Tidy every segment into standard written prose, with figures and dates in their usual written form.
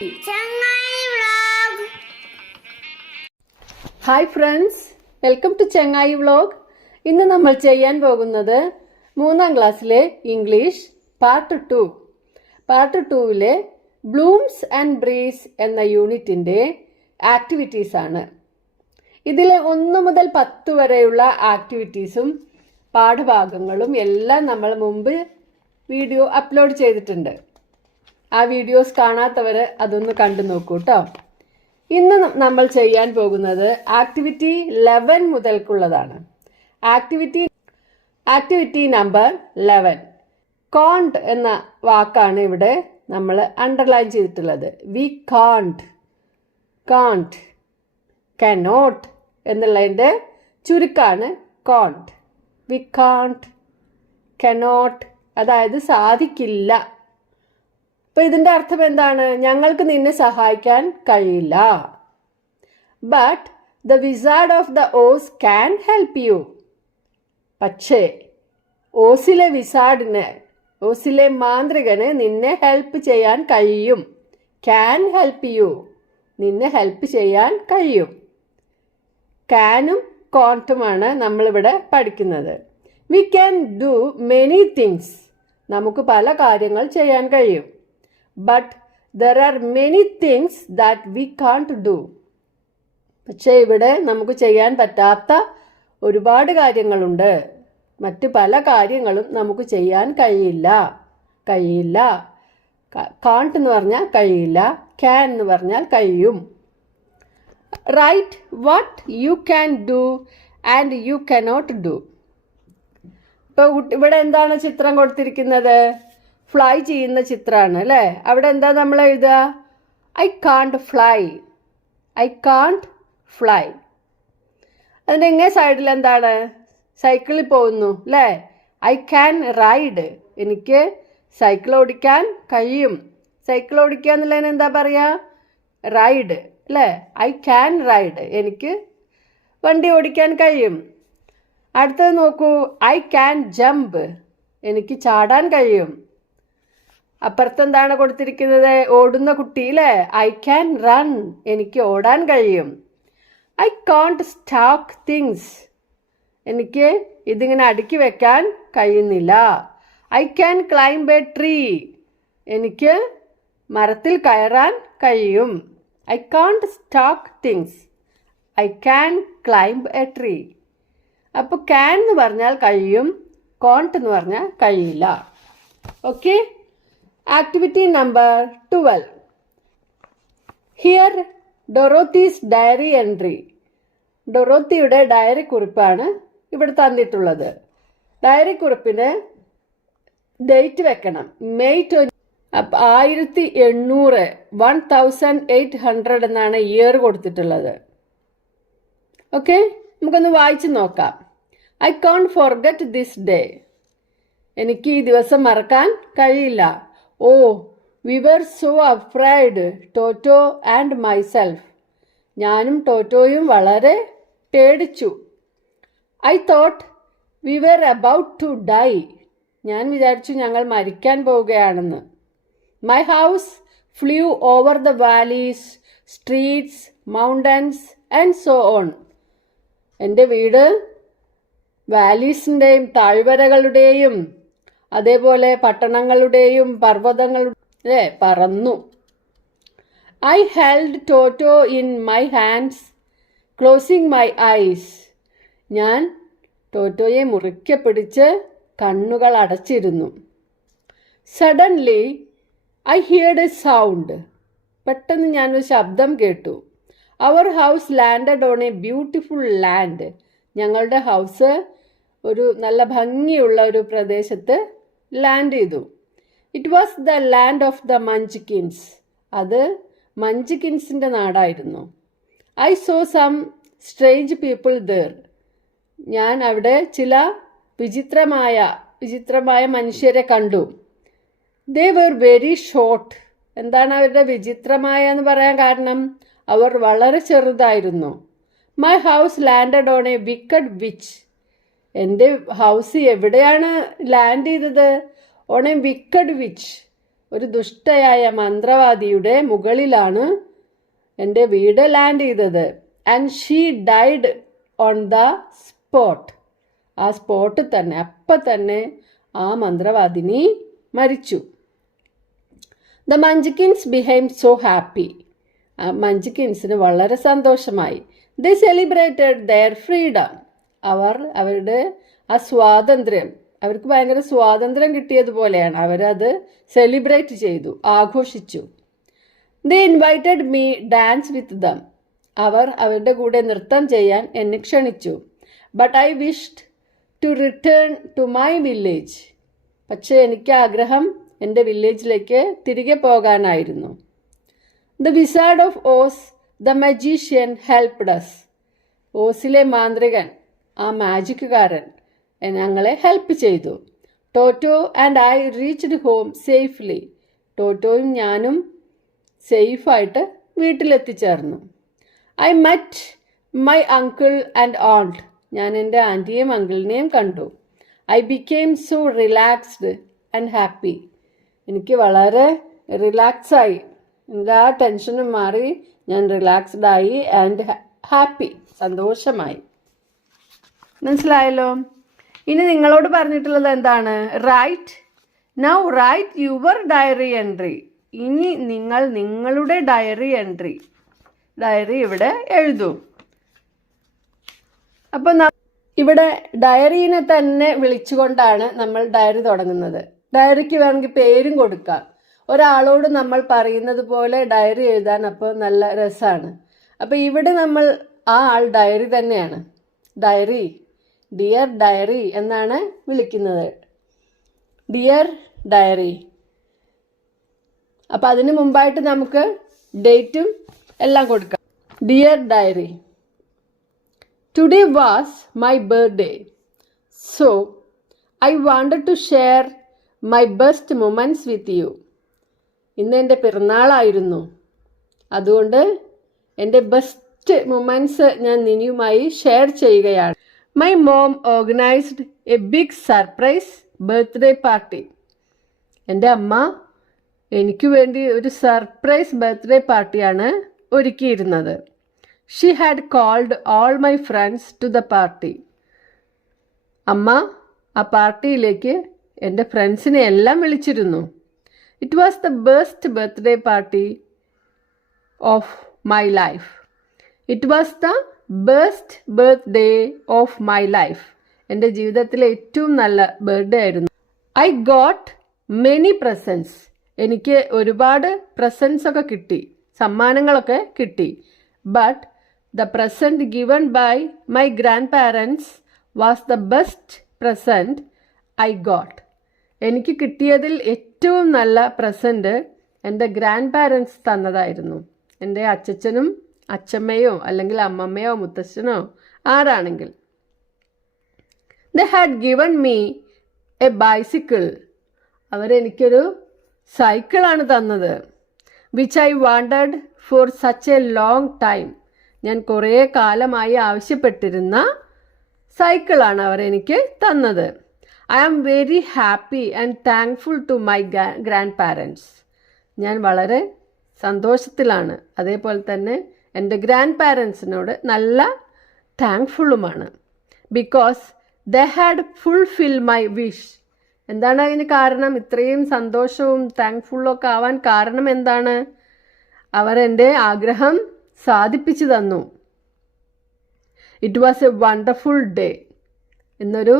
ചെങ്ങായി vlog. Hi friends, welcome to Chengayi vlog. ഇന്ന് നമ്മൾ ചെയ്യാൻ പോകുന്നത് 3ാം ക്ലാസ്സിലെ English part 2 blooms and breeze എന്ന യൂണിറ്റിൻ്റെ ആക്ടിവിറ്റീസ് ആണ്. ഇതിലെ 1 മുതൽ 10 വരെയുള്ള ആക്ടിവിറ്റീസും പാഠഭാഗങ്ങളും എല്ലാം നമ്മൾ മുമ്പ് വീഡിയോ അപ്ലോഡ് ചെയ്തിട്ടുണ്ട്. ആ വീഡിയോസ് കാണാത്തവർ അതൊന്ന് കണ്ടു നോക്കൂ കേട്ടോ. ഇന്ന് നമ്മൾ ചെയ്യാൻ പോകുന്നത് ആക്ടിവിറ്റി 11 മുതൽക്കുള്ളതാണ്. Activity number 11. കോണ്ട് എന്ന വാക്കാണ് ഇവിടെ നമ്മൾ അണ്ടർലൈൻ ചെയ്തിട്ടുള്ളത്. വി കാണ്ട്, കനോട്ട് എന്നുള്ളതിൻ്റെ ചുരുക്കാണ് കോണ്ട്. വി കാണ്ട്, കനോട്ട്, അതായത് സാധിക്കില്ല. അപ്പോൾ ഇതിൻ്റെ അർത്ഥം എന്താണ്? ഞങ്ങൾക്ക് നിന്നെ സഹായിക്കാൻ കഴിയില്ല. But the wizard of the Oz can help you. പക്ഷേ ഓസിലെ മാന്ത്രികന് നിന്നെ ഹെൽപ്പ് ചെയ്യാൻ കഴിയും. ക്യാൻ ഹെൽപ്പ് യു, നിന്നെ ഹെൽപ്പ് ചെയ്യാൻ കഴിയും. ക്യാനും കോണ്ടുമാണ് നമ്മളിവിടെ പഠിക്കുന്നത്. We can do many things, നമുക്ക് പല കാര്യങ്ങൾ ചെയ്യാൻ കഴിയും. But there are many things that we can't do. പക്ഷേ ഇവിടെ നമുക്ക് ചെയ്യാൻ പറ്റാത്ത ഒരുപാട് കാര്യങ്ങളുണ്ട്. മറ്റ് പല കാര്യങ്ങളും നമുക്ക് ചെയ്യാൻ കഴിയില്ല. കാണ്ട് എന്ന് പറഞ്ഞാൽ കഴിയില്ല, ക്യാൻ എന്ന് പറഞ്ഞാൽ കഴിയും. Right what you can do and you cannot do. ഇപ്പോൾ ഇവിടെ എന്താണ് ചിത്രം കൊടുത്തിരിക്കുന്നത്? ഫ്ലൈ ചെയ്യുന്ന ചിത്രമാണ് അല്ലേ? അവിടെ എന്താ നമ്മൾ എഴുതുക? I can't fly. അതിൻ്റെ ഇങ്ങേ സൈഡിൽ എന്താണ്? സൈക്കിളിൽ പോകുന്നു അല്ലേ? ഐ ക്യാൻ റൈഡ്, എനിക്ക് സൈക്കിൾ ഓടിക്കാൻ കഴിയും. സൈക്കിൾ ഓടിക്കുക എന്നുള്ളതിന് എന്താ പറയുക? റൈഡ് അല്ലേ? ഐ ക്യാൻ റൈഡ്, എനിക്ക് വണ്ടി ഓടിക്കാൻ കഴിയും. അടുത്തത് നോക്കൂ, ഐ ക്യാൻ ജമ്പ്, എനിക്ക് ചാടാൻ കഴിയും. അപ്പുറത്തെന്താണ് കൊടുത്തിരിക്കുന്നത്? ഓടുന്ന കുട്ടി അല്ലേ? ഐ ക്യാൻ റൺ, എനിക്ക് ഓടാൻ കഴിയും. ഐ കാണ്ട് സ്റ്റോക്ക് തിങ്സ്, എനിക്ക് ഇതിങ്ങനെ അടുക്കി വെക്കാൻ കഴിയുന്നില്ല. I can climb a tree, എനിക്ക് മരത്തിൽ കയറാൻ കഴിയും. I can't stack things, I can climb a tree. അപ്പോൾ ക്യാൻ എന്ന് പറഞ്ഞാൽ കഴിയും, കോണ്ട് എന്ന് പറഞ്ഞാൽ കഴിയില്ല. Okay. Activity number 12. Here Dorothy's diary entry. ഡൊറോത്തിയുടെ ഡയറി കുറിപ്പാണ് ഇവിടെ തന്നിട്ടുള്ളത്. ഡയറി കുറിപ്പിന് ഡേറ്റ് വെക്കണം. മെയ് 1800 എന്നാണ് ഇയർ കൊടുത്തിട്ടുള്ളത്. ഓക്കെ, നമുക്കൊന്ന് വായിച്ചു നോക്കാം. I can't forget this day, എനിക്ക് ഈ ദിവസം മറക്കാൻ കഴിയില്ല. Oh we were so afraid, Toto and myself, ഞാനും ടോറ്റോയും വളരെ പേടിച്ചു. I thought we were about to die, ഞാൻ വിചാരിച്ചു ഞങ്ങൾ മരിക്കാൻ പോവുകയാണെന്ന്. My house flew over the valleys, streets, mountains and so on. എൻ്റെ വീട് വാലീസിൻ്റെയും താഴ്വരകളുടെയും അതേപോലെ പട്ടണങ്ങളുടെയും പർവ്വതങ്ങളുടെ പറന്നു. I held Toto in my hands closing my eyes, ഞാൻ ടോറ്റോയെ മുറുക്കെ പിടിച്ച് കണ്ണുകൾ അടച്ചിരുന്നു. Suddenly I heard a sound, പെട്ടെന്ന് ഞാനൊരു ശബ്ദം കേട്ടു. Our house landed on a beautiful land, ഞങ്ങളുടെ ഹൗസ് ഒരു നല്ല ഭംഗിയുള്ള ഒരു പ്രദേശത്ത് ലാൻഡ് ചെയ്തു. It was the land of the Munchkins, അത് മഞ്ച്കിൻസിൻ്റെ നാടായിരുന്നു. I saw some strange people there, ഞാൻ അവിടെ ചില വിചിത്രമായ മനുഷ്യരെ കണ്ടു. They were very short. എന്താണ് അവരുടെ വിചിത്രമായ എന്ന് പറയാൻ കാരണം? അവർ വളരെ ചെറുതായിരുന്നു. My house landed on a wicked witch, എൻ്റെ ഹൗസ് എവിടെയാണ് ലാൻഡ് ചെയ്തത്? ഓൺ എ വിക്കഡ് വിച്ച്, ഒരു ദുഷ്ടയായ മന്ത്രവാദിയുടെ മുകളിലാണ് എൻ്റെ വീട് ലാൻഡ് ചെയ്തത്. And she died on the spot. ആ സ്പോട്ടിൽ തന്നെ, അപ്പം തന്നെ ആ മന്ത്രവാദിനി മരിച്ചു. The Munchkins became so happy. മഞ്ച്കിൻസിന് വളരെ സന്തോഷമായി. They celebrated their freedom. അവരുടെ ആ സ്വാതന്ത്ര്യം, അവർക്ക് ഭയങ്കര സ്വാതന്ത്ര്യം കിട്ടിയതുപോലെയാണ്. അവരത് സെലിബ്രേറ്റ് ചെയ്തു, ആഘോഷിച്ചു. They invited me dance with them. അവരുടെ കൂടെ നൃത്തം ചെയ്യാൻ എന്നെ ക്ഷണിച്ചു. But I wished to return to my village. പക്ഷേ എനിക്ക് ആഗ്രഹം എൻ്റെ വില്ലേജിലേക്ക് തിരികെ പോകാനായിരുന്നു. The wizard of Oz, the magician helped us. ഓസിലെ മാന്ത്രികൻ, ആ മാജിക്കുകാരൻ ഞങ്ങളെ ഹെൽപ്പ് ചെയ്തു. Toto and I reached home safely. ടോട്ടോയും ഞാനും സേഫായിട്ട് വീട്ടിലെത്തിച്ചേർന്നു. I met my uncle and aunt. ഞാൻ എൻ്റെ ആൻറ്റിയെയും അങ്കിളിനെയും കണ്ടു. I became so relaxed and happy. എനിക്ക് വളരെ റിലാക്സായി, എല്ലാ ടെൻഷനും മാറി ഞാൻ റിലാക്സ്ഡ് ആയി ആൻഡ് ഹാപ്പി, സന്തോഷമായി. മനസ്സിലായല്ലോ? ഇനി നിങ്ങളോട് പറഞ്ഞിട്ടുള്ളത് എന്താണ്? Right now write your diary entry. ഇനി നിങ്ങൾ നിങ്ങളുടെ ഡയറി ഇവിടെ എഴുതൂ. അപ്പോൾ ഇവിടെ ഡയറീനെ തന്നെ വിളിച്ചുകൊണ്ടാണ് നമ്മൾ ഡയറി തുടങ്ങുന്നത്. ഡയറിക്ക് വേണമെങ്കിൽ പേരും കൊടുക്കാം. ഒരാളോട് നമ്മൾ പറയുന്നത് പോലെ ഡയറി എഴുതാൻ അപ്പോൾ നല്ല രസമാണ്. അപ്പോൾ ഇവിടെ നമ്മൾ ആ ആൾ ഡയറി തന്നെയാണ്. ഡയറി, ഡിയർ ഡയറി എന്നാണ് വിളിക്കുന്നത്. Dear diary. അപ്പോൾ അതിന് മുമ്പായിട്ട് നമുക്ക് ഡേറ്റും എല്ലാം കൊടുക്കാം. Dear diary, today was my birthday. So I wanted to share my best moments with you. ഇന്ന് എൻ്റെ പിറന്നാളായിരുന്നു. അതുകൊണ്ട് എൻ്റെ ബെസ്റ്റ് മൊമെൻറ്റ്സ് ഞാൻ നിനിയുമായി ഷെയർ ചെയ്യുകയാണ്. My mom organised a big surprise birthday party. എൻ്റെ അമ്മ എനിക്ക് വേണ്ടി ഒരു സർപ്രൈസ് ബർത്ത്ഡേ പാർട്ടിയാണ് ഒരുക്കിയിരുന്നത്. She had called all my friends to the party. അമ്മ ആ പാർട്ടിയിലേക്ക് എൻ്റെ ഫ്രണ്ട്സിനെ എല്ലാം വിളിച്ചിരുന്നു. It was the best birthday party of my life. It was the best birthday of my life. എൻ്റെ ജീവിതത്തിലെ ഏറ്റവും നല്ല ബർത്ത്ഡേ ആയിരുന്നു. I got many presents. എനിക്ക് ഒരുപാട് പ്രസൻസ് ഒക്കെ കിട്ടി, സമ്മാനങ്ങളൊക്കെ കിട്ടി. But the present given by my grandparents was the best present I got. എനിക്ക് കിട്ടിയതിൽ ഏറ്റവും നല്ല പ്രസൻറ്റ് എൻ്റെ ഗ്രാൻഡ് പാരൻസ് തന്നതായിരുന്നു. എൻ്റെ അച്ചച്ചനും അച്ചമ്മയോ അല്ലെങ്കിൽ അമ്മമ്മയോ മുത്തശ്ശനോ ആരാണെങ്കിൽ. They had given me a bicycle. അവരെനിക്കൊരു സൈക്കിളാണ് തന്നത്. Which I wanted for such a long time. ഞാൻ കുറേ കാലമായി ആവശ്യപ്പെട്ടിരുന്ന സൈക്കിളാണ് അവരെനിക്ക് തന്നത്. I am very happy and thankful to my grandparents. ഞാൻ വളരെ സന്തോഷത്തിലാണ്. അതേപോലെ തന്നെ എൻ്റെ ഗ്രാൻഡ് പാരൻസിനോട് നല്ല താങ്ക്ഫുള്ളുമാണ്. Because they had fulfil my wish. എന്താണ് അതിന് കാരണം? ഇത്രയും സന്തോഷവും താങ്ക്ഫുള്ളും ഒക്കെ ആവാൻ കാരണം എന്താണ്? അവരെൻ്റെ ആഗ്രഹം സാധിപ്പിച്ചു തന്നു. It was a wonderful day. ഇന്നൊരു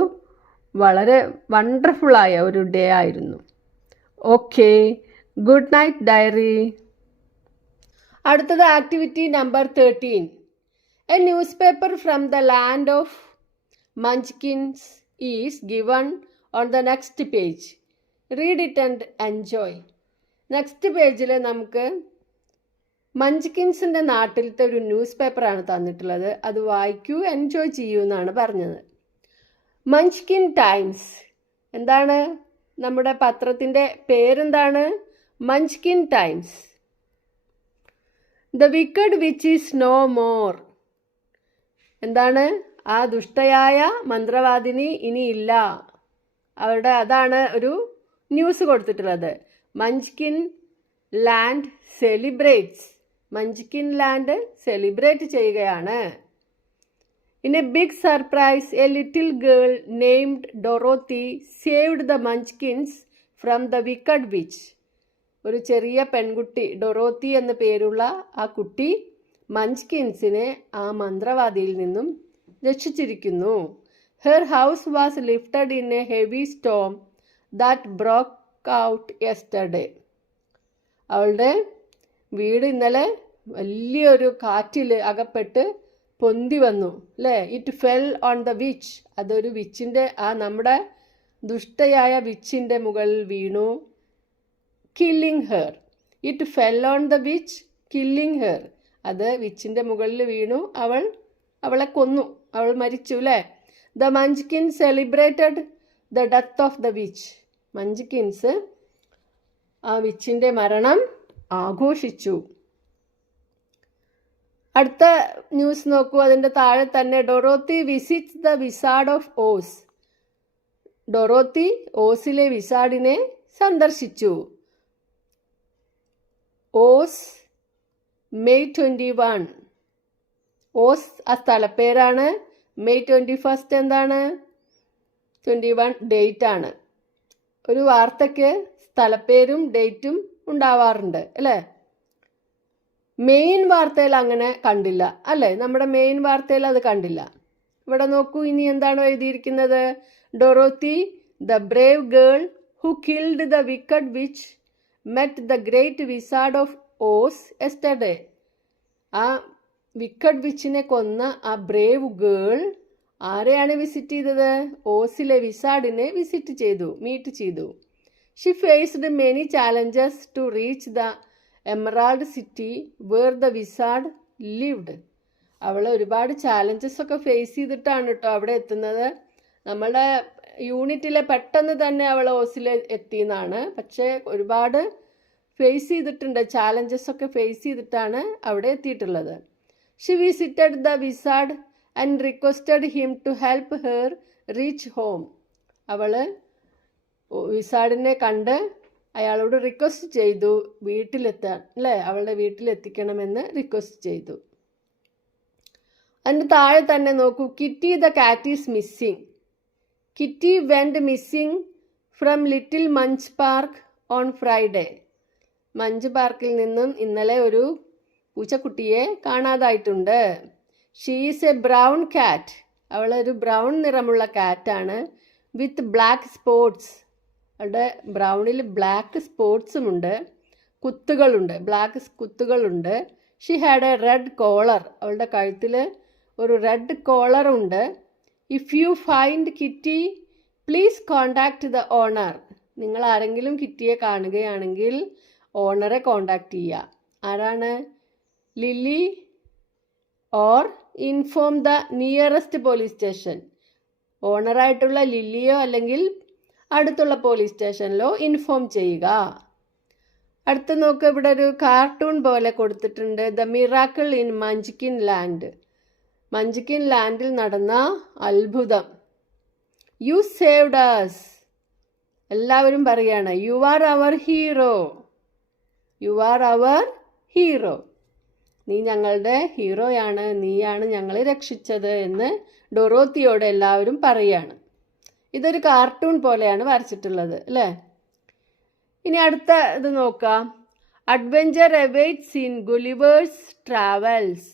വളരെ വണ്ടർഫുള്ളായ ഒരു ഡേ ആയിരുന്നു. Okay, good night diary. അടുത്തത് activity number 13. A newspaper from the land of Munchkins is given on the next page. Read it and enjoy. Next പേജിൽ നമുക്ക് മഞ്ച്കിൻസിൻ്റെ നാട്ടിലത്തെ ഒരു ന്യൂസ് പേപ്പറാണ് തന്നിട്ടുള്ളത്. അത് വായിക്കൂ, എൻജോയ് ചെയ്യൂ എന്നാണ് പറഞ്ഞത്. Munchkin Times. എന്താണ് നമ്മുടെ പത്രത്തിൻ്റെ പേരെന്താണ്? Munchkin Times. The wicked witch is no more. എന്താണ്? ആ ദുഷ്ടയായ മന്ത്രവാദിനി ഇനിയില്ല. അതാണ് ഒരു ന്യൂസ് കൊടുത്തിട്ടുള്ളത്. Munchkin land celebrates. Munchkin land celebrate ചെയ്യുകയാണ്. In a big surprise a little girl named Dorothy saved the Munchkins from the wicked witch. ഒരു ചെറിയ പെൺകുട്ടി, ഡൊറോത്തി എന്ന പേരുള്ള ആ കുട്ടി മഞ്ച്കിൻസിനെ ആ മന്ത്രവാദിയിൽ നിന്നും രക്ഷിച്ചിരിക്കുന്നു. Her house was lifted in a heavy storm that broke out yesterday. അവളുടെ വീട് ഇന്നലെ വലിയൊരു കാറ്റിൽ അകപ്പെട്ട് പൊന്തി വന്നു, അല്ലേ? It fell on the witch. അതൊരു വിച്ചിൻ്റെ, ആ നമ്മുടെ ദുഷ്ടയായ വിച്ചിൻ്റെ മുകളിൽ വീണു. Killing her. It fell on the witch killing her. അത് വിച്ചിൻ്റെ മുകളിൽ വീണു, അവളെ കൊന്നു, അവൾ മരിച്ചു, അല്ലേ? The Munchkins celebrated the death of the witch. Munchkins ആ വിച്ചിൻ്റെ മരണം ആഘോഷിച്ചു. അടുത്ത ന്യൂസ് നോക്കൂ. അതിൻ്റെ താഴെ തന്നെ Dorothy visits the wizard of Oz. Dorothy ഓസിലെ വിസാർഡിനെ സന്ദർശിച്ചു. Oz May 21. ഓസ് ആ സ്ഥലപ്പേരാണ്. മെയ് 21 എന്താണ്? 21 ഡേറ്റ് ആണ്. ഒരു വാർത്തയ്ക്ക് സ്ഥലപ്പേരും ഡേറ്റും ഉണ്ടാവാറുണ്ട്, അല്ലേ? മെയിൻ വാർത്തയിൽ അങ്ങനെ കണ്ടില്ല, അല്ലേ? നമ്മുടെ മെയിൻ വാർത്തയിൽ അത് കണ്ടില്ല. ഇവിടെ നോക്കൂ, ഇനി എന്താണോ എഴുതിയിരിക്കുന്നത്? Dorothy the brave girl who killed the wicked witch met the great wizard of Oz yesterday. ആ വിക്കഡ് വിച്ചിനെ കൊന്ന ആ ബ്രേവ് ഗേൾ ആരെയാണ് വിസിറ്റ് ചെയ്തത്? ഓസിലെ വിസാർഡിനെ വിസിറ്റ് ചെയ്തു, മീറ്റ് ചെയ്തു. She faced many challenges to reach the emerald city where the wizard lived. അവൾ ഒരുപാട് ചാലഞ്ചസ് ഒക്കെ ഫേസ് ചെയ്തിട്ടാണ് കേട്ടോ അവിടെ എത്തുന്നത്. നമ്മുടെ യൂണിറ്റിലെ പെട്ടെന്ന് തന്നെ അവൾ ഓസിൽ എത്തിയെന്നാണ്, പക്ഷേ ഒരുപാട് ഫേസ് ചെയ്തിട്ടുണ്ട്, ചാലഞ്ചസ് ഒക്കെ ഫേസ് ചെയ്തിട്ടാണ് അവിടെ എത്തിയിട്ടുള്ളത്. She visited the wizard and requested him to help her reach home. അവൾ വിസാർഡിനെ കണ്ട് അയാളോട് റിക്വസ്റ്റ് ചെയ്തു വീട്ടിലെത്താൻ, അല്ലേ? അവളുടെ വീട്ടിലെത്തിക്കണമെന്ന് റിക്വസ്റ്റ് ചെയ്തു. അതിൻ്റെ താഴെ തന്നെ നോക്കൂ. Kitty the cat is missing. Kitty went missing from little Munch park on Friday. മഞ്ച് പാർക്കിൽ നിന്നും ഇന്നലെ ഒരു പൂച്ചക്കുട്ടിയെ കാണാതായിട്ടുണ്ട്. She is a brown cat. അവളൊരു ബ്രൗൺ നിറമുള്ള കാറ്റാണ്. With black spots. അവളുടെ ബ്രൗണിൽ ബ്ലാക്ക് സ്പോട്ട്സുമുണ്ട്, കുത്തുകളുണ്ട്, ബ്ലാക്ക് കുത്തുകളുണ്ട്. She had a red collar. അവളുടെ കഴുത്തിൽ ഒരു റെഡ് കോളറുണ്ട്. If you find Kitty please contact the owner. നിങ്ങൾ ആരെങ്കിലും കിറ്റിയെ കാണുകയാണെങ്കിൽ ഓണറെ കോണ്ടാക്ട് ചെയ്യുക. ആരാണ്? Lily or inform the nearest police station. ഓണറായിട്ടുള്ള ലില്ലിയോ അല്ലെങ്കിൽ അടുത്തുള്ള പോലീസ് സ്റ്റേഷനിലോ ഇൻഫോം ചെയ്യുക. അടുത്ത് നോക്ക്, ഇവിടെ ഒരു കാർട്ടൂൺ പോലെ കൊടുത്തിട്ടുണ്ട്. The miracle in Munchkin land. Munchkin ലാൻഡിൽ നടന്ന അത്ഭുതം. You saved us. എല്ലാവരും പറയാണ് you are our hero. You are our hero. നീ ഞങ്ങളുടെ ഹീറോയാണ്, നീയാണ് ഞങ്ങളെ രക്ഷിച്ചത് എന്ന് ഡൊറോത്തിയോട് എല്ലാവരും പറയാണ്. ഇതൊരു കാർട്ടൂൺ പോലെയാണ് വരച്ചിട്ടുള്ളത്, അല്ലേ? ഇനി അടുത്ത ഇത് നോക്കാം. Adventure awaits in Gulliver's travels.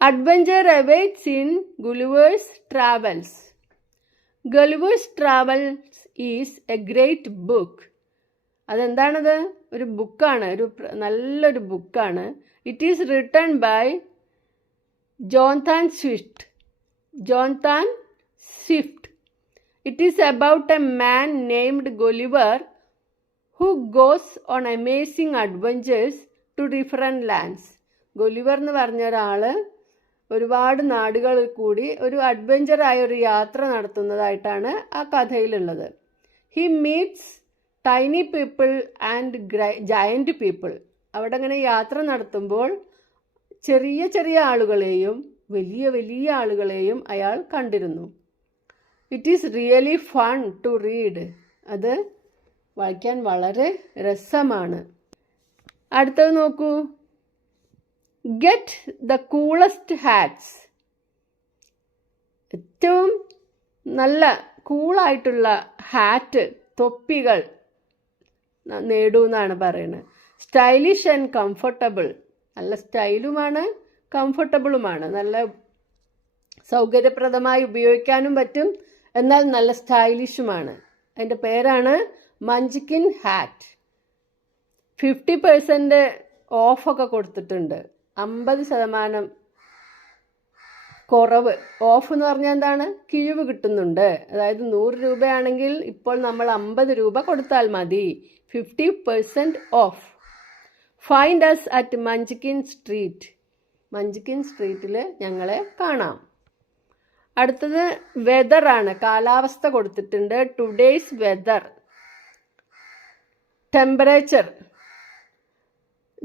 Adventure awaits in Gulliver's travels. Gulliver's travels is a great book. അതെന്താണത്? ഒരു ബുക്കാണ്, നല്ലൊരു ബുക്കാണ്. It is written by Jonathan Swift. Jonathan Swift. It is about a man named Gulliver who goes on amazing adventures to different lands. ഗൊലിവർ എന്ന് പറഞ്ഞ ഒരാൾ ഒരുപാട് നാടുകളിൽ കൂടി ഒരു അഡ്വഞ്ചറായ ഒരു യാത്ര നടത്തുന്നതായിട്ടാണ് ആ കഥയിലുള്ളത്. He meets tiny people and giant people. അവിടെ അങ്ങനെ യാത്ര നടത്തുമ്പോൾ ചെറിയ ചെറിയ ആളുകളെയും വലിയ വലിയ ആളുകളെയും അയാൾ കണ്ടിരുന്നു. It is really fun to read. അത് വായിക്കാൻ വളരെ രസമാണ്. അടുത്തത് നോക്കൂ. Get the coolest hats. ഏറ്റവും നല്ല കൂളായിട്ടുള്ള ഹാറ്റ്, തൊപ്പികൾ നേടൂ എന്നാണ് പറയുന്നത്. Stylish and comfortable. നല്ല സ്റ്റൈലുമാണ് കംഫർട്ടബിളുമാണ്. നല്ല സൗകര്യപ്രദമായി ഉപയോഗിക്കാനും പറ്റും, എന്നാൽ നല്ല സ്റ്റൈലിഷുമാണ്. അതിൻ്റെ പേരാണ് മഞ്ച്കിൻ ഹാറ്റ്. 50% ഓഫൊക്കെ കൊടുത്തിട്ടുണ്ട്. 50% കുറവ്. ഓഫ് എന്ന് പറഞ്ഞാൽ എന്താണ്? കിഴിവ് കിട്ടുന്നുണ്ട്. അതായത് 100 രൂപയാണെങ്കിൽ ഇപ്പോൾ നമ്മൾ 50 രൂപ കൊടുത്താൽ മതി. 50% off. Find us at Munchkin street. Munchkin സ്ട്രീറ്റിൽ ഞങ്ങളെ കാണാം. അടുത്തത് വെതറാണ്. കാലാവസ്ഥ കൊടുത്തിട്ടുണ്ട്. Today's weather. ടെമ്പറേച്ചർ,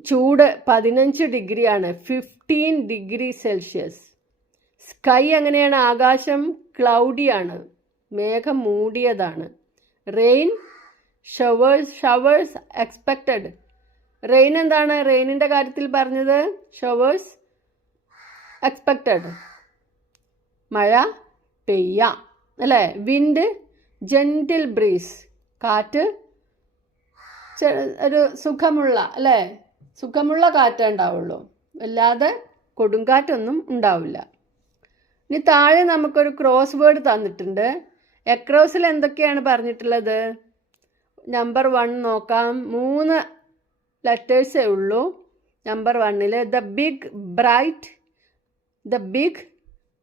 ചൂട് 15 ഡിഗ്രിയാണ്. 15 ഡിഗ്രി സെൽഷ്യസ്. സ്കൈ എങ്ങനെയാണ്? ആകാശം ക്ലൗഡിയാണ്, മേഘം മൂടിയതാണ്. Rain, showers expected. റെയിൻ എന്താണ്? റെയിനിൻ്റെ കാര്യത്തിൽ പറഞ്ഞത് ഷവേഴ്സ് എക്സ്പെക്റ്റഡ്, മഴ പെയ്യാം അല്ലേ. Wind, gentle breeze. കാറ്റ് ഒരു സുഖമുള്ള അല്ലേ, സുഖമുള്ള കാറ്റേ ഉണ്ടാവുള്ളൂ, അല്ലാതെ കൊടുങ്കാറ്റൊന്നും ഉണ്ടാവില്ല. ഇനി താഴെ നമുക്കൊരു ക്രോസ് വേർഡ് തന്നിട്ടുണ്ട്. എക്രോസിൽ എന്തൊക്കെയാണ് പറഞ്ഞിട്ടുള്ളത്? നമ്പർ 1 നോക്കാം. 3 ലെറ്റേഴ്സേ ഉള്ളൂ. Number 1 the big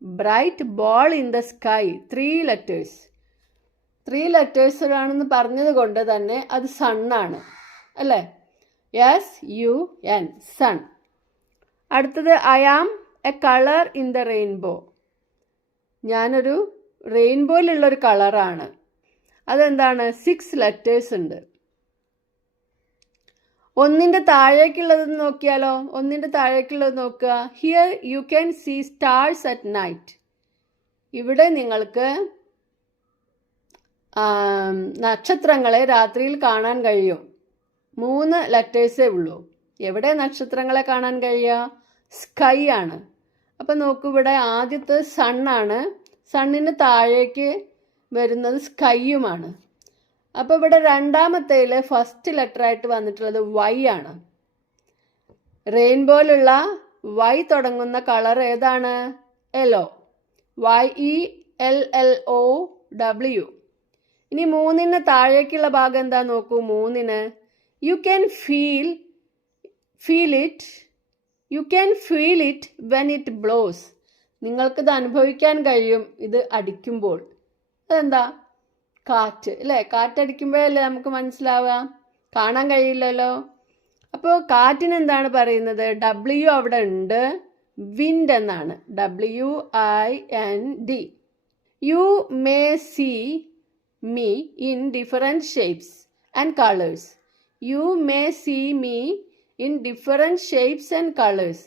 bright ball in the sky. 3 letters. 3 ലെറ്റേഴ്സിലാണെന്ന് പറഞ്ഞത് കൊണ്ട് തന്നെ അത് സണ്ണാണ് അല്ലേ. SUN, sun. അടുത്തത് I am a colour in the rainbow. ഞാനൊരു റെയിൻബോയിലുള്ളൊരു കളറാണ്. അതെന്താണ്? 6 ലെറ്റേഴ്സ് ഉണ്ട്. 1ന്റെ താഴേക്കുള്ളത് നോക്കിയാലോ? 1ന്റെ താഴേക്കുള്ളത് നോക്കുക. Here you can see stars at night. ഇവിടെ നിങ്ങൾക്ക് നക്ഷത്രങ്ങളെ രാത്രിയിൽ കാണാൻ കഴിയും. 3 ലെറ്റേഴ്സേ ഉള്ളൂ. എവിടെ നക്ഷത്രങ്ങളെ കാണാൻ കഴിയുക? സ്കൈ ആണ്. അപ്പം നോക്കൂ, ഇവിടെ ആദ്യത്തെ സണ്ണാണ്. സണ്ണിന് താഴേക്ക് വരുന്നത് സ്കൈയുമാണ്. അപ്പോൾ ഇവിടെ രണ്ടാമത്തേൽ ഫസ്റ്റ് ലെറ്ററായിട്ട് വന്നിട്ടുള്ളത് Y ആണ്. റെയിൻബോയിലുള്ള Y തുടങ്ങുന്ന കളർ ഏതാണ്? യെല്ലോ. YELLOW. ഇനി 3ന് താഴേക്കുള്ള ഭാഗം എന്താ നോക്കൂ. 3ന് you can feel it when it blows. നിങ്ങൾക്കിത് അനുഭവിക്കാൻ കഴിയും ഇത് അടിക്കുമ്പോൾ. അതെന്താ? കാറ്റ് അല്ലേ. കാറ്റടിക്കുമ്പോഴല്ലേ നമുക്ക് മനസ്സിലാവുക, കാണാൻ കഴിയില്ലല്ലോ. അപ്പോൾ കാറ്റിന് എന്താണ് പറയുന്നത്? W അവിടെ ഉണ്ട്, വിൻഡ് എന്നാണ്. WIND. You may see me in different shapes and colors. You may see me in different shapes and colors.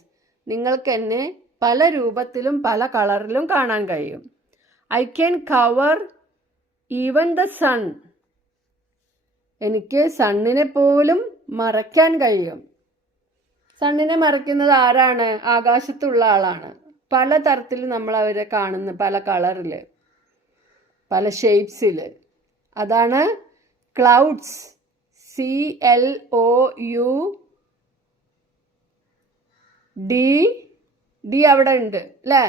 നിങ്ങൾക്ക് എന്നെ പല രൂപത്തിലും പല കളറിലും കാണാൻ കഴിയും. I can cover even the sun. എനിക്ക് സണ്ണിനെ പോലും മറയ്ക്കാൻ കഴിയും. സണ്ണിനെ മറയ്ക്കുന്നത് ആരാണ്? ആകാശത്തുള്ള ആളാണ്. പല തരത്തിൽ നമ്മൾ അവരെ കാണുന്ന, പല കളറിൽ, പല ഷേപ്സിൽ. അതാണ് ക്ലൗഡ്സ്. CLOUD അവിടെ ഉണ്ട് അല്ലേ.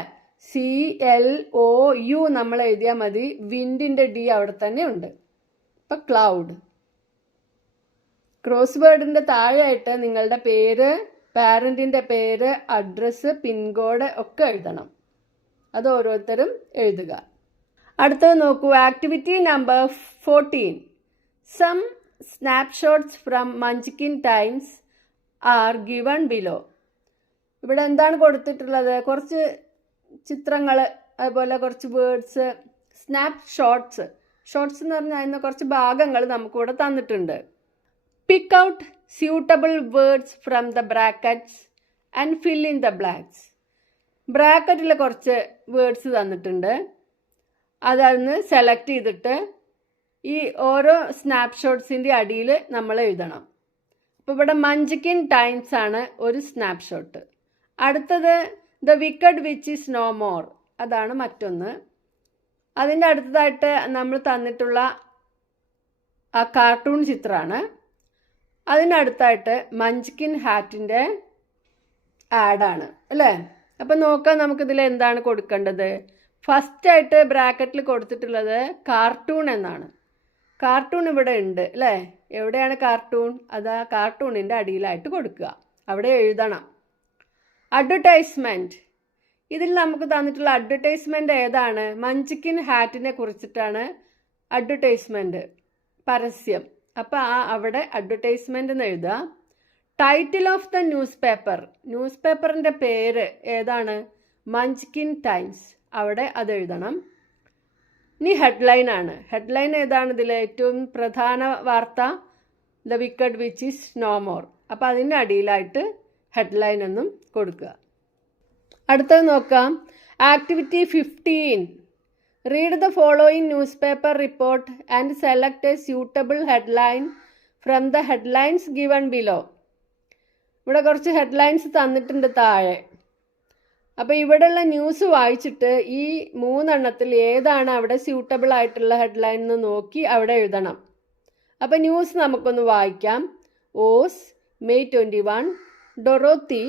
CLOU നമ്മൾ എഴുതിയാൽ മതി. വിൻഡിൻ്റെ D അവിടെ തന്നെ ഉണ്ട്. ഇപ്പം ക്ലൗഡ്. ക്രോസ് വേർഡിൻ്റെ താഴെയായിട്ട് നിങ്ങളുടെ പേര്, പാരൻറ്റിൻ്റെ പേര്, അഡ്രസ്സ്, പിൻകോഡ് ഒക്കെ എഴുതണം. അത് ഓരോരുത്തരും എഴുതുക. അടുത്തത് നോക്കൂ. Activity number 14. Some snapshots from Munchkin Times are given below. ഇവിടെ എന്താണ് കൊടുത്തിട്ടുള്ളത്? കുറച്ച് ചിത്രങ്ങൾ, അതുപോലെ കുറച്ച് വേർഡ്സ്. ഷോർട്ട്സ് എന്ന് പറഞ്ഞാൽ അതിന് കുറച്ച് ഭാഗങ്ങൾ നമുക്കിവിടെ തന്നിട്ടുണ്ട്. Pick out suitable words from the brackets and fill in the blanks. ബ്രാക്കറ്റിൽ കുറച്ച് വേർഡ്സ് തന്നിട്ടുണ്ട്. അതൊന്ന് സെലക്ട് ചെയ്തിട്ട് ഈ ഓരോ സ്നാപ്ഷോട്ട്സിൻ്റെ അടിയിൽ നമ്മൾ എഴുതണം. അപ്പോൾ ഇവിടെ മഞ്ച്കിൻ ടൈംസ് ആണ് ഒരു സ്നാപ്ഷോട്ട്. അടുത്തത് the wicked witch is no more, അതാണ് മറ്റൊന്ന്. അതിൻ്റെ അടുത്തതായിട്ട് നമ്മൾ തന്നിട്ടുള്ള ആ കാർട്ടൂൺ ചിത്രമാണ്. അതിനടുത്തായിട്ട് മഞ്ച്കിൻ ഹാറ്റിൻ്റെ ആഡാണ് അല്ലേ. അപ്പം നോക്കാം നമുക്കിതിൽ എന്താണ് കൊടുക്കേണ്ടത്. ഫസ്റ്റായിട്ട് ബ്രാക്കറ്റിൽ കൊടുത്തിട്ടുള്ളത് കാർട്ടൂൺ എന്നാണ്. കാർട്ടൂൺ ഇവിടെ ഉണ്ട് അല്ലേ. എവിടെയാണ് കാർട്ടൂൺ? അത് ആ കാർട്ടൂണിൻ്റെ അടിയിലായിട്ട് കൊടുക്കുക, അവിടെ എഴുതണം. അഡ്വർടൈസ്മെൻറ്റ്, ഇതിൽ നമുക്ക് തന്നിട്ടുള്ള അഡ്വർടൈസ്മെൻറ്റ് ഏതാണ്? മഞ്ച്കിൻ ഹാറ്റിനെ കുറിച്ചിട്ടാണ് അഡ്വർടൈസ്മെൻറ്റ്, പരസ്യം. അപ്പോൾ അവിടെ അഡ്വർടൈസ്മെൻ്റ് എന്ന് എഴുതുക. Title of the news paper, news പേപ്പറിൻ്റെ പേര് ഏതാണ്? മഞ്ച്കിൻ ടൈംസ്, അവിടെ അത് എഴുതണം. ഇനി ഹെഡ്ലൈൻ ആണ്. ഹെഡ്ലൈൻ ഏതാണ് ഇതിൽ? ഏറ്റവും പ്രധാന വാർത്ത the wicked witch is no more. അപ്പോൾ അതിൻ്റെ അടിയിലായിട്ട് ഹെഡ്ലൈൻ എന്നും കൊടുക്കുക. അടുത്തത് നോക്കാം. Activity 15, read the following newspaper report and select a suitable headline from the headlines given below. ഇവിടെ കുറച്ച് ഹെഡ്ലൈൻസ് തന്നിട്ടുണ്ട് താഴെ. അപ്പോൾ ഇവിടെയുള്ള ന്യൂസ് വായിച്ചിട്ട് ഈ 3 എണ്ണത്തിൽ ഏതാണ് അവിടെ സ്യൂട്ടബിൾ ആയിട്ടുള്ള ഹെഡ്ലൈൻ എന്ന് നോക്കി അവിടെ എഴുതണം. അപ്പോൾ ന്യൂസ് നമുക്കൊന്ന് വായിക്കാം. Oz May 21, Dorothy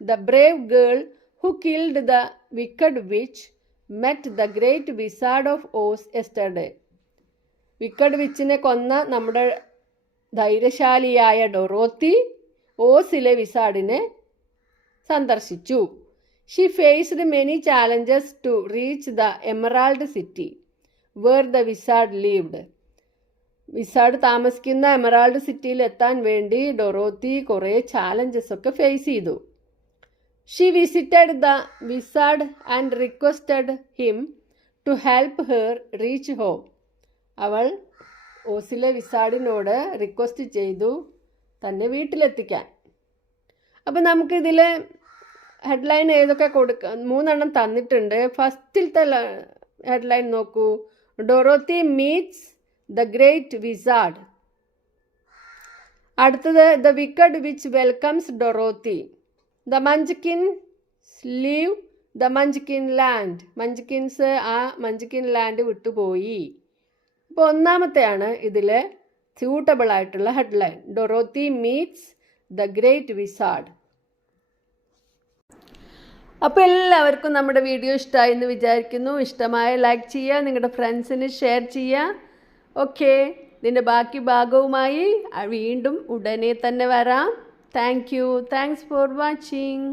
the brave girl who killed the wicked witch met the great wizard of Oz yesterday. Wicked വിച്ചിനെ കൊന്ന നമ്മുടെ ധൈര്യശാലിയായ ഡൊറോത്തി ഓസിലെ വിസാർഡിനെ സന്ദർശിച്ചു. She faced many challenges to reach the emerald city where the wizard lived. Wizard താമസിക്കുന്ന Emerald സിറ്റിയിൽ എത്താൻ വേണ്ടി ഡൊറോത്തി കുറേ ചാലഞ്ചസ് ഒക്കെ ഫേസ് ചെയ്തു. She visited the wizard and requested him to help her reach home. അവൾ ഓസിലെ വിസാർഡിനോട് റിക്വസ്റ്റ് ചെയ്തു തന്നെ വീട്ടിലെത്തിക്കാൻ. അപ്പം നമുക്കിതിൽ ഹെഡ്ലൈൻ ഏതൊക്കെ കൊടുക്കാം? 3 എണ്ണം തന്നിട്ടുണ്ട്. ഫസ്റ്റിലത്തെ ഹെഡ്ലൈൻ നോക്കൂ. Dorothy meets the great wizard. അടുത്തത് the wicked witch welcomes Dorothy. The Munchkins leave the Munchkin land. Munchkins ആ മഞ്ച്കിൻ ലാൻഡ് വിട്ടുപോയി. അപ്പോൾ ഒന്നാമത്തെയാണ് ഇതിൽ സ്യൂട്ടബിൾ ആയിട്ടുള്ള headline, Dorothy meets the great wizard. അപ്പോൾ എല്ലാവർക്കും നമ്മുടെ വീഡിയോ ഇഷ്ടമായി എന്ന് വിചാരിക്കുന്നു. ഇഷ്ടമായ ലൈക്ക് ചെയ്യുക, നിങ്ങളുടെ ഫ്രണ്ട്സിന് ഷെയർ ചെയ്യുക. ഓക്കെ, ഇതിൻ്റെ ബാക്കി ഭാഗവുമായി വീണ്ടും ഉടനെ തന്നെ വരാം. Thank you. Thanks for watching.